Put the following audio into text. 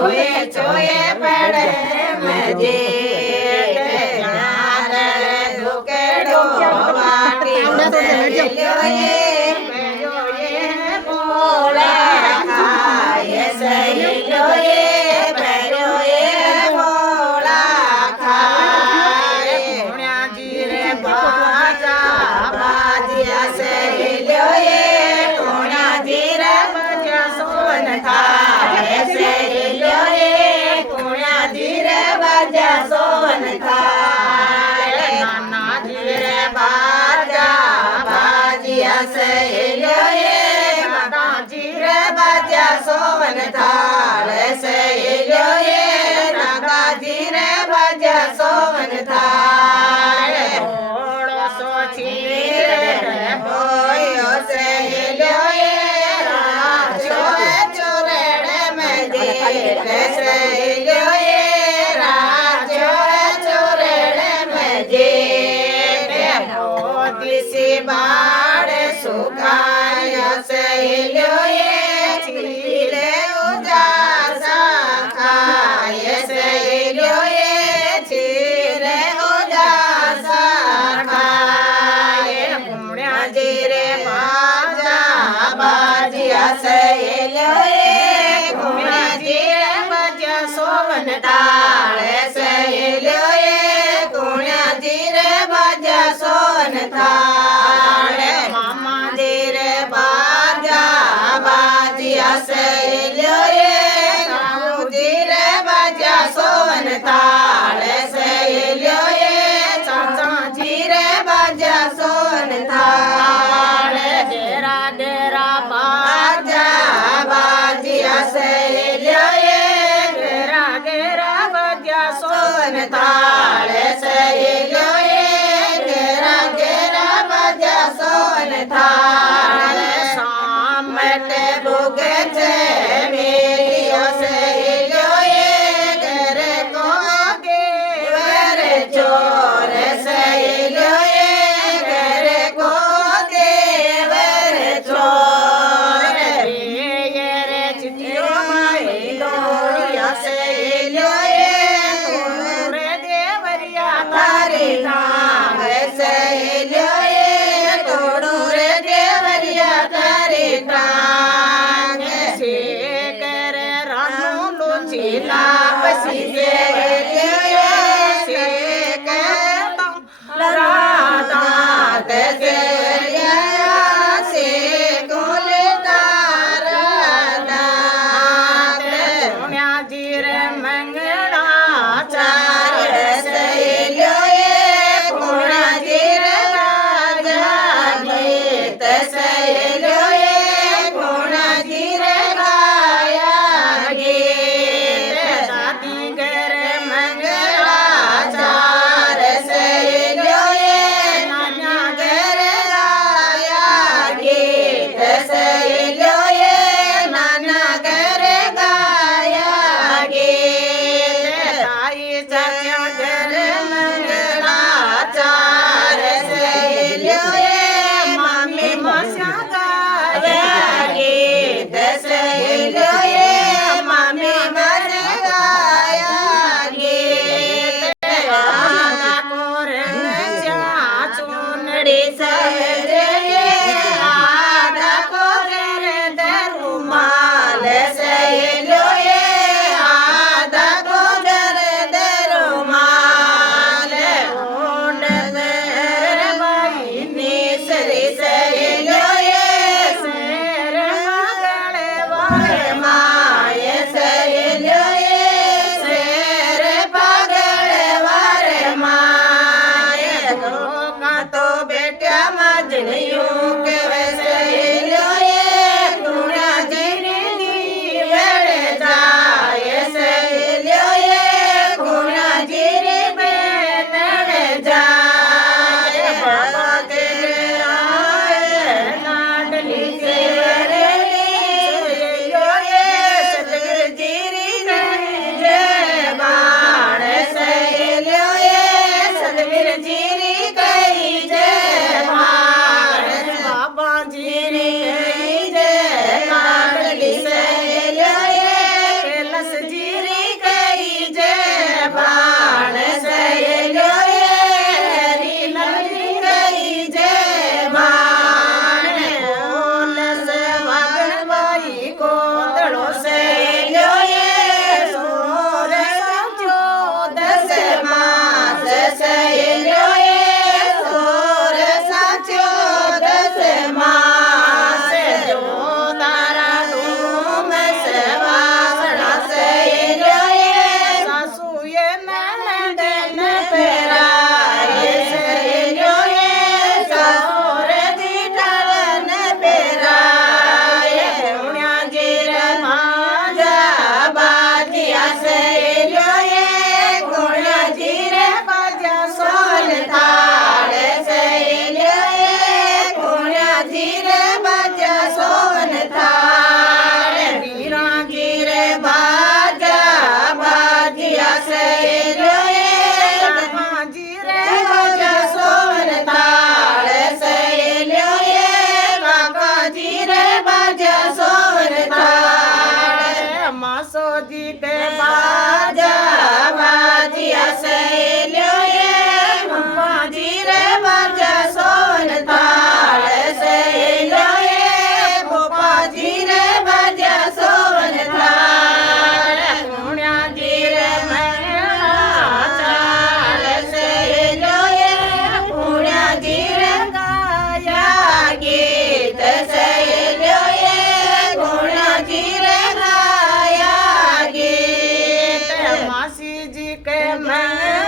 ચોએ પડે મજે ધુકેડો વાટી સહેલ્યો એ મોળા ખાય સહેલ્યો એ મોળા ખાય કોણ્યાજી રે બાજા બાજ્યા સહેલ્યો એ કોણ્યાજી રે બાજા સોન ખાય સહેલ્યો એ કોણ્યાજી રે બાજા સોન ખાય નાનાજી રે બાજા બાજ્યા સહેલ્યો એ નાનાજી રે બાજા સોન થાળ સહેલ્યો એ નાનાજી રે બાજા સોન થાળ ઓળસો છીરે હોયો સહેલ્યો એ રાજો ચોરેડે મજે સહેલ્યો એ રાજો ચોરેડે મજે મોતી બાળ સુખાય સહેલ્યો એ ચીલે ઉજાસા ખાય સહેલ્યો એ ચીલે ઉજાસા ખાય પુણ્યાજી રે બાજા બાજ્યા સહેલ્યો એ પુણ્યાજી રે બાજ્યા સોવન તાળ સહેલ્યો એ પુણ્યાજી રે બાજ્યા સોન થાળ મામાજી રે બાજા બાજ્યા સહેલ્યો એ કામુજી રે બાજ્યા સોન થાળ સહેલ્યો એ ચાચાજી રે બાજ્યા સોન થાળ ડેરા ડેરા બાજા બાજ્યા સહેલ્યો એ ડેરા ડેરા બાજ્યા સોન થાળ સહેલ્યો એ ડેરા ડેરા બાજ્યા સોન થાળ સામટે ભોગે છે મેલિયો સહેલ્યો એ ઘરે કોગે વરે ચોર સહેલ્યો એ ઘરે કોગે વરે ચોર રે ચિઠ્ઠીઓ માહિલોયા સહેલ્યો એ રે દેવરિયા તારી નામ સહેલ્યો એ તોડું રે દેવરિયા તારી નામ છે કરે રાનું લૂચી લાપસી સહેલ્યો એ છે કે રાતા સહેલ્યા છે કોલ તારા દાત પુણ્યાજી રે મંગળા ચાર સહેલ્યો એ પુણ્યાજી રે રાજા ગીત સહેલ્યો એ પુણ્યાજી રે ગાયા ગીત દાદી ઘરે મંગળા ચાર સહેલ્યો એ નાના ઘરે ગાયા ગીત સહેલ્યો એ નાના ઘરે ગાયા ગીત તાઈ ચાચા ઘરે મંગળા ચાર સહેલ્યો એ મામી માસા ગાયા ગીત સહેલ્યો એ મામી મારે ગાયા ગીત આના કોરે ચા ચૂનડી સહેલ્યો એ આના કોરે દરુમાલ સહેલ્યો એ આદા કોરે દરુમાલ ઓડ મેર બાઈ નીસરી સહેલ્યો એ શેર મગળે વારે માય સહેલ્યો એ શેર પગળે વારે માય ધોકા તો બેટ્યા મજણિયું કહેવે સહેલ્યો એ ગુણાજીની નીવેડે જાય સહેલ્યો એ ગુણાજીની બેનડે જાય બાબા ઘરે આય લાડલી સેવરેલી સહેલ્યો એ સદગુરુજીની જય બાળ સહેલ્યો એ સદગુરુજીની કઈ જય બાળ મંગળ